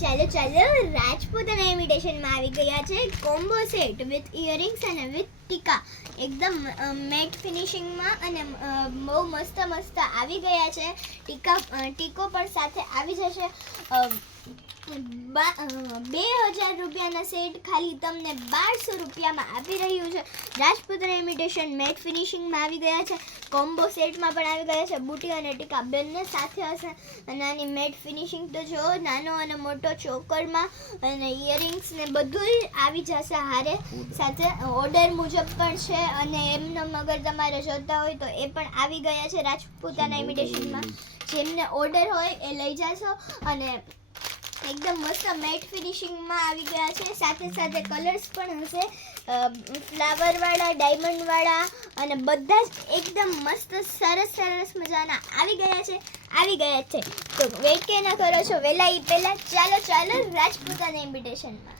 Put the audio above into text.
ચાલો રાજપૂતાના ઇમિટેશનમાં આવી ગયા છે કોમ્બો સેટ વિથ ઇયરિંગ્સ અને વિથ ટીકા એકદમ મેટ ફિનિશિંગમાં અને બહુ મસ્ત આવી ગયા છે. ટીકો પણ સાથે આવી જશે. 2000 રૂપિયાના સેટ ખાલી તમને 1200 રૂપિયામાં આપી રહ્યું છે. રાજપૂતાના ઇમિટેશન મેટ ફિનિશિંગમાં આવી ગયા છે. કોમ્બો સેટમાં પણ આવી ગયા છે. બુટી અને ટીકા બંને સાથે હશે. નાની મેટ ફિનિશિંગ તો જો નાનો અને મોટો ચોકરમાં અને ઇયરિંગ્સ ને બધું આવી જશે હારે સાથે. ઓર્ડર મુજબ પણ છે અને એમનો અગર તમારે જોતા હોય તો એ પણ આવી ગયા છે રાજપૂતાના ઇમિટેશનમાં. જેમને ઓર્ડર હોય એ લઈ જશો અને એકદમ મસ્ત મેટ ફિનિશિંગમાં આવી ગયા છે. સાથે કલર્સ પણ હશે ફ્લાવરવાળા, ડાયમંડવાળા અને બધા જ એકદમ મસ્ત સરસ મજાના આવી ગયા છે. તો વેઇટ કે ના કરો છો વહેલા પહેલાં ચાલો રાજપૂતાના ઇન્વિટેશનમાં.